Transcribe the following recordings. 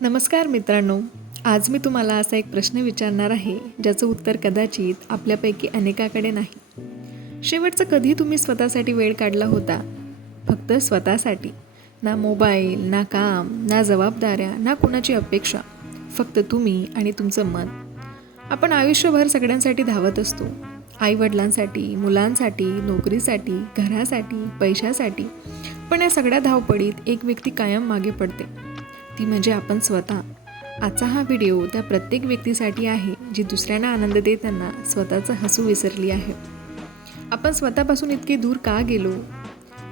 नमस्कार मित्रांनो. आज मी तुम्हाला असा एक प्रश्न विचारणार आहे ज्याचं उत्तर कदाचित आपल्यापैकी अनेकाकडे नाही. शेवटचं कधी तुम्ही स्वतःसाठी वेळ काढला होता? फक्त स्वतःसाठी. ना मोबाईल, ना काम, ना जबाबदाऱ्या, ना कुणाची अपेक्षा. फक्त तुम्ही आणि तुमचं मन. आपण आयुष्यभर सगळ्यांसाठी धावत असतो. आईवडिलांसाठी, मुलांसाठी, नोकरीसाठी, घरासाठी, पैशासाठी. पण या सगळ्या धावपळीत एक व्यक्ती कायम मागे पडते. ती म्हणजे आपण स्वतः. आजचा हा व्हिडिओ त्या प्रत्येक व्यक्तीसाठी आहे जी दुसऱ्यांना आनंद देताना स्वतःचं हसू विसरली आहे. आपण स्वतःपासून इतके दूर का गेलो?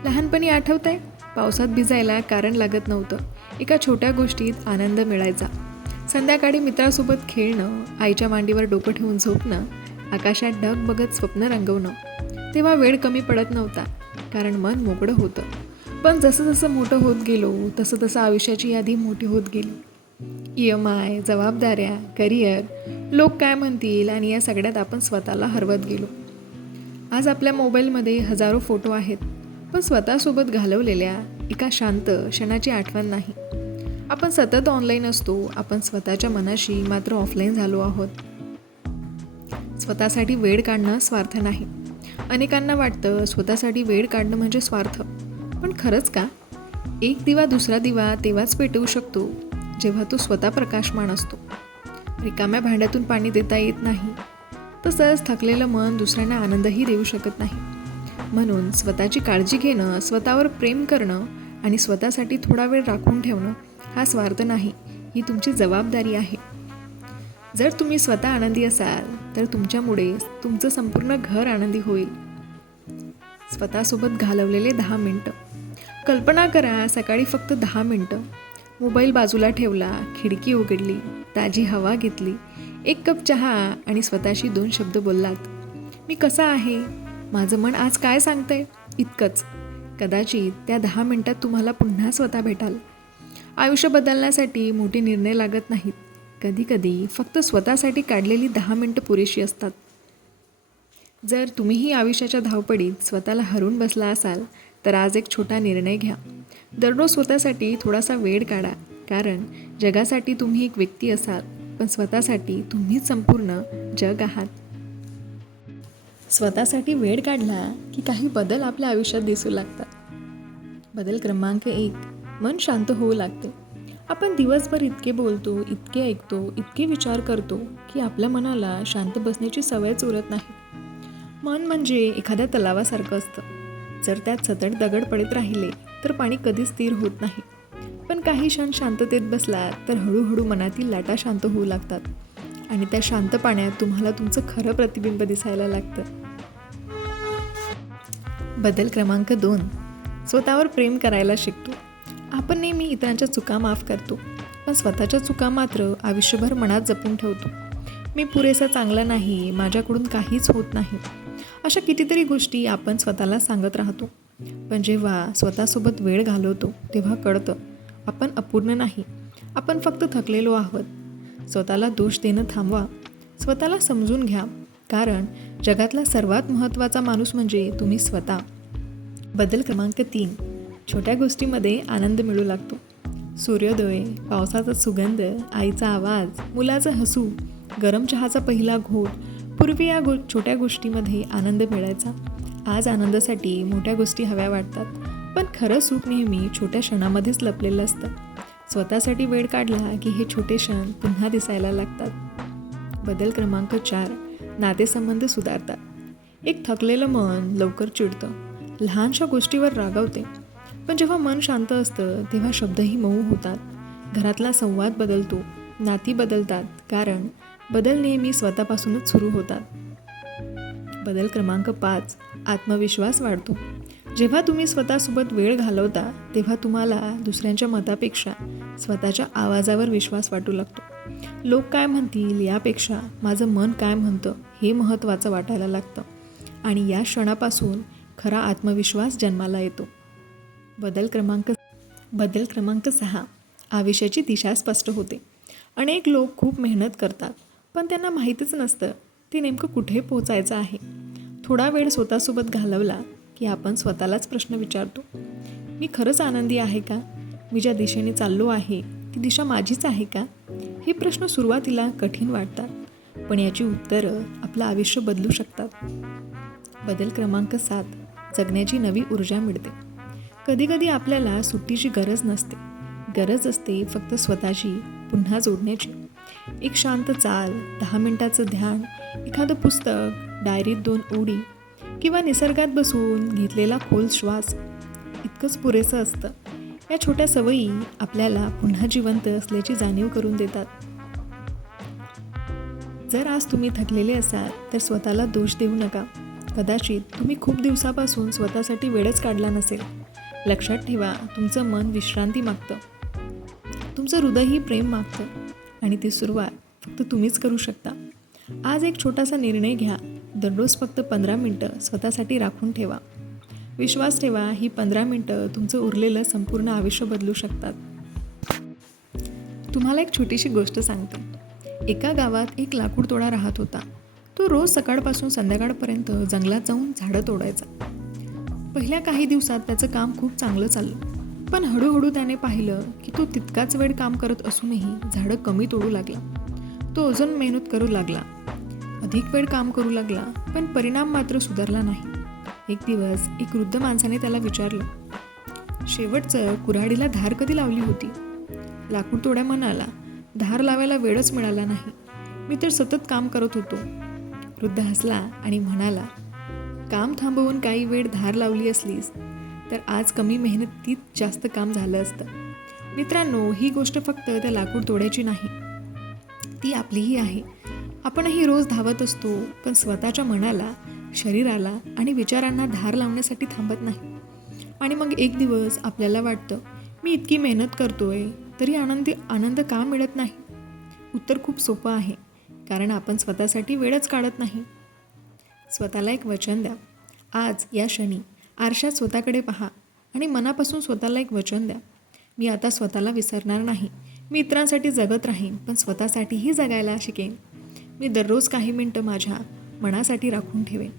लहानपणी आठवतंय? पावसात भिजायला कारण लागत नव्हतं. एका छोट्या गोष्टीत आनंद मिळायचा. संध्याकाळी मित्रासोबत खेळणं, आईच्या मांडीवर डोकं ठेवून झोपणं, आकाशात ढग बघत स्वप्न रंगवणं. तेव्हा वेळ कमी पडत नव्हता, कारण मन मोकळं होतं. पण जसं जसं मोठं होत गेलो तसं तसं आयुष्याची यादी मोठी होत गेली. EMI, जबाबदाऱ्या, करिअर, लोक काय म्हणतील आणि या सगळ्यात आपण स्वतःला हरवत गेलो. आज आपल्या मोबाईलमध्ये हजारो फोटो आहेत, पण स्वतःसोबत घालवलेल्या एका शांत क्षणाची आठवण नाही. आपण सतत ऑनलाईन असतो, आपण स्वतःच्या मनाशी मात्र ऑफलाईन झालो आहोत. स्वतःसाठी वेळ काढणं स्वार्थ नाही. अनेकांना वाटतं स्वतःसाठी वेळ काढणं म्हणजे स्वार्थ. पण खरंच का? एक दिवा दुसरा दिवा तेव्हाच पेटवू शकतो जेव्हा तो स्वतः प्रकाशमान असतो. रिकाम्या भांड्यातून पाणी देता येत नाही. तसंच थकलेलं मन दुसऱ्यांना आनंदही देऊ शकत नाही. म्हणून स्वतःची काळजी घेणं, स्वतःवर प्रेम करणं आणि स्वतःसाठी थोडा वेळ राखून ठेवणं हा स्वार्थ नाही, ही तुमची जबाबदारी आहे. जर तुम्ही स्वतः आनंदी असाल तर तुमच्यामुळे तुमचं संपूर्ण घर आनंदी होईल. स्वतःसोबत घालवलेले 10 मिनटं. कल्पना करा, सकाळी फक्त 10 मिनटं. मोबाईल बाजूला ठेवला, खिडकी उघडली, ताजी हवा घेतली, एक कप चहा आणि स्वतःशी 2 शब्द बोललात. मी कसा आहे? माझं मन आज काय सांगतंय? इतकंच. कदाचित त्या 10 मिनटात तुम्हाला पुन्हा स्वतः भेटाल. आयुष्य बदलण्यासाठी मोठे निर्णय लागत नाहीत. कधीकधी फक्त स्वतःसाठी काढलेली 10 मिनटं पुरेशी असतात. जर तुम्हीही आयुष्याच्या धावपळीत स्वतःला हरवून बसला असाल तर आज एक छोटा निर्णय घ्या. दररोज स्वतःसाठी थोडासा वेळ काढा, कारण जगासाठी तुम्ही एक व्यक्ती असाल, पण स्वतःसाठी तुम्हीच संपूर्ण जग आहात. स्वतःसाठी वेळ काढला की काही बदल आपल्या आयुष्यात दिसू लागतात. बदल क्रमांक 1, मन शांत होऊ लागते. आपण दिवसभर इतके बोलतो, इतके ऐकतो, इतके विचार करतो की आपल्या मनाला शांत बसण्याची सवयच उरत नाही. मन म्हणजे एखाद्या तलावासारखं असतं. जर त्यात सतत दगड पडत राहिले तर पाणी कधीच स्थिर होत नाही. पण काही क्षण शांततेत बसला तर हळूहळू मनातील लाटा शांत होऊ लागतात आणि त्या शांत पाण्यात तुम्हाला तुमचं खरं प्रतिबिंब दिसायला लागतं. बदल क्रमांक 2, स्वतःवर प्रेम करायला शिकतो. आपण नेहमी इतरांच्या चुका माफ करतो, पण स्वतःच्या चुका मात्र आयुष्यभर मनात जपून ठेवतो. मी पुरेसा चांगला नाही, माझ्याकडून काहीच होत नाही, अशा कितीतरी गोष्टी आपण स्वतःला सांगत राहतो. पण जेव्हा स्वतःसोबत वेळ घालवतो तेव्हा कळतं आपण अपूर्ण नाही, आपण फक्त थकलेलो आहोत. स्वतःला दोष देणं थांबवा. स्वतःला समजून घ्या, कारण जगातला सर्वात महत्त्वाचा माणूस म्हणजे तुम्ही स्वतः. बदल क्रमांक 3, छोट्या गोष्टीमध्ये आनंद मिळू लागतो. सूर्योदय, पावसाचा सुगंध, आईचा आवाज, मुलाचं हसू, गरम चहाचा पहिला घोट. पूर्वी या छोट्या गोष्टीमध्ये आनंद मिळायचा. आज आनंदासाठी मोठ्या गोष्टी हव्या वाटतात, पण खरं सुख नेहमी छोट्या क्षणामध्येच लपलेलं असतं. स्वतःसाठी वेळ काढला की हे छोटे क्षण पुन्हा दिसायला लागतात. बदल क्रमांक 4, नातेसंबंध सुधारतात. एक थकलेलं मन लवकर चिडतं, लहानशा गोष्टीवर रागावते. पण जेव्हा मन शांत असतं तेव्हा शब्दही मऊ होतात. घरातला संवाद बदलतो, नाती बदलतात, कारण बदल नेहमी स्वतःपासूनच सुरू होतात. बदल क्रमांक 5, आत्मविश्वास वाढतो. जेव्हा तुम्ही स्वतःसोबत वेळ घालवता तेव्हा तुम्हाला दुसऱ्यांच्या मतापेक्षा स्वतःच्या आवाजावर विश्वास वाटू लागतो. लोक काय म्हणतील यापेक्षा माझं मन काय म्हणतं हे महत्त्वाचं वाटायला लागतं आणि या क्षणापासून खरा आत्मविश्वास जन्माला येतो. बदल क्रमांक 6, आयुष्याची दिशा स्पष्ट होते. अनेक लोक खूप मेहनत करतात, पण त्यांना माहीतच नसतं ते नेमकं कुठे पोचायचं आहे. थोडा वेळ स्वतःसोबत घालवला की आपण स्वतःलाच प्रश्न विचारतो, मी खरंच आनंदी आहे का? मी ज्या दिशेने चाललो आहे ती दिशा माझीच आहे का? हे प्रश्न सुरुवातीला कठीण वाटतात, पण याची उत्तरं आपलं आयुष्य बदलू शकतात. बदल क्रमांक 7. जगण्याची नवी ऊर्जा मिळते. कधीकधी आपल्याला सुट्टीची गरज नसते. गरज असते फक्त स्वतःशी पुन्हा जोडण्याची. एक शांत चाल, 10 मिनिटाचं ध्यान, एखादं पुस्तक, डायरीत 2 ओळी किंवा निसर्गात बसून घेतलेला खोल श्वास इतकंच पुरेसं असतं. या छोट्या सवयी आपल्याला पुन्हा जिवंत असल्याची जाणीव करून देतात. जर आज तुम्ही थकलेले असाल तर स्वतःला दोष देऊ नका. कदाचित तुम्ही खूप दिवसापासून स्वतःसाठी वेळच काढला नसेल. लक्षात ठेवा, तुमचं मन विश्रांती मागतं, तुमचं हृदयही प्रेम मागतं आणि ती सुरुवात फक्त तुम्हीच करू शकता. आज एक छोटासा निर्णय घ्या. दररोज फक्त 15 मिनटं स्वतःसाठी राखून ठेवा. विश्वास ठेवा, ही 15 मिनटं तुमचं उरलेलं संपूर्ण आयुष्य बदलू शकतात. तुम्हाला एक छोटीशी गोष्ट सांगते. एका गावात एक लाकूड तोडा राहत होता. तो रोज सकाळपासून संध्याकाळपर्यंत जंगलात जाऊन झाडं तोडायचा. पहिल्या काही दिवसात त्याचं काम खूप चांगलं चाललं, पण हळूहळू त्याने पाहिलं की तो तितकाच वेळ काम करत असूनही झाडं कमी तोडू लागला. तो अजून मेहनत करू लागला, अधिक वेळ काम करू लागला, पण परिणाम मात्र सुधारला नाही. एक दिवस एक वृद्ध माणसाने त्याला विचारलं, शेवटचं कुऱ्हाडीला धार कधी लावली होती? लाकूड तोड्या म्हणाला, धार लावायला वेळच मिळाला नाही, मी तर सतत काम करत होतो. वृद्ध हसला आणि म्हणाला, काम थांबवून काही वेळ धार लावली असलीस तर आज कमी मेहनतीत जास्त काम झालं असतं. मित्रांनो, ही गोष्ट फक्त त्या लाकूड तोड्याची नाही, ती आपलीही आहे. आपणही रोज धावत असतो, पण स्वतःच्या मनाला, शरीराला आणि विचारांना धार लावण्यासाठी थांबत नाही. आणि मग एक दिवस आपल्याला वाटतं, मी इतकी मेहनत करतोय तरी आनंद का मिळत नाही? उत्तर खूप सोपं आहे, कारण आपण स्वतःसाठी वेळच काढत नाही. स्वतःला एक वचन द्या. आज या क्षणी आरशात स्वतःकडे पहा आणि मनापासून स्वतःला एक वचन द्या. मी आता स्वतःला विसरणार नाही. मी इतरांसाठी जगत राहीन, पण स्वतःसाठीही जगायला शिकेन. मी दररोज काही मिनटं माझ्या मनासाठी राखून ठेवेन.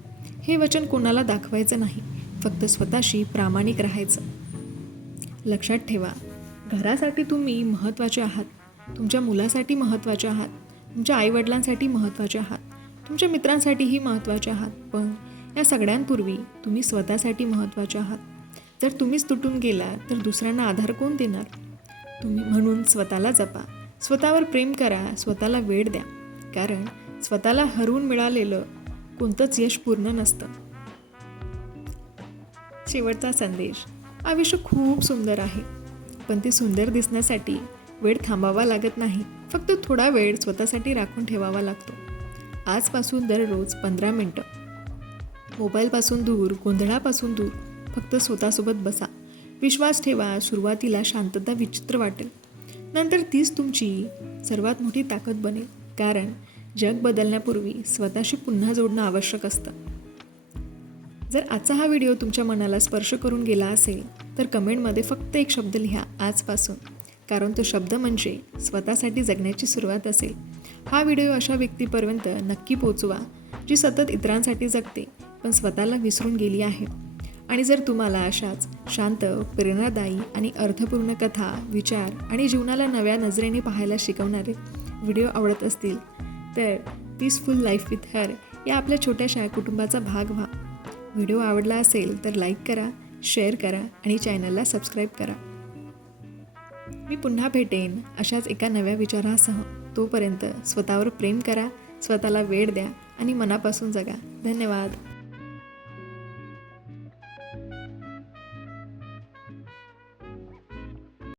हे वचन कोणाला दाखवायचं नाही, फक्त स्वतःशी प्रामाणिक राहायचं. लक्षात ठेवा, घरासाठी तुम्ही महत्त्वाचे आहात, तुमच्या मुलासाठी महत्त्वाचे आहात, तुमच्या आईवडिलांसाठी महत्त्वाचे आहात, तुमच्या मित्रांसाठीही महत्त्वाचे आहात, पण या सगळ्यांपूर्वी तुम्ही स्वतःसाठी महत्त्वाचे आहात. जर तुम्हीच तुटून गेला तर दुसऱ्यांना आधार कोण देणार? म्हणून स्वतःला जपा, स्वतःवर प्रेम करा, स्वतःला वेळ द्या, कारण स्वतःला हरवून मिळालेलं कोणतंच यश पूर्ण नसतं. शेवटचा संदेश, आयुष्य खूप सुंदर आहे, पण ते सुंदर दिसण्यासाठी वेळ थांबावा लागत नाही. फक्त थोडा वेळ स्वतःसाठी राखून ठेवावा लागतो. आजपासून दररोज 15 मिनटं मोबाईलपासून दूर, गोंधळापासून दूर, फक्त स्वतःसोबत बसा. विश्वास ठेवा, सुरुवातीला शांतता विचित्र वाटेल, नंतर तीच तुमची सर्वात मोठी ताकद बनेल. कारण जग बदलण्यापूर्वी स्वतःशी पुन्हा जोडणं आवश्यक असतं. जर आजचा हा व्हिडिओ तुमच्या मनाला स्पर्श करून गेला असेल तर कमेंटमध्ये फक्त एक शब्द लिहा, आजपासून. कारण तो शब्द म्हणजे स्वतःसाठी जगण्याची सुरुवात असेल. हा व्हिडिओ अशा व्यक्तीपर्यंत नक्की पोचवा जी सतत इतरांसाठी जगते पण स्वतःला विसरून गेली आहे. आणि जर तुम्हाला अशाच शांत, प्रेरणादायी आणि अर्थपूर्ण कथा, विचार आणि जीवनाला नव्या नजरेने पाहायला शिकवणारे व्हिडिओ आवडत असतील तर पीसफुल लाईफ विथ हर या आपल्या छोट्याशा कुटुंबाचा भाग व्हा. व्हिडिओ आवडला असेल तर लाईक करा, शेअर करा आणि चॅनलला सबस्क्राईब करा. मी पुन्हा भेटेन अशाच एका नव्या विचारासह. तोपर्यंत स्वतःवर प्रेम करा, स्वतःला वेळ द्या आणि मनापासून जगा. धन्यवाद.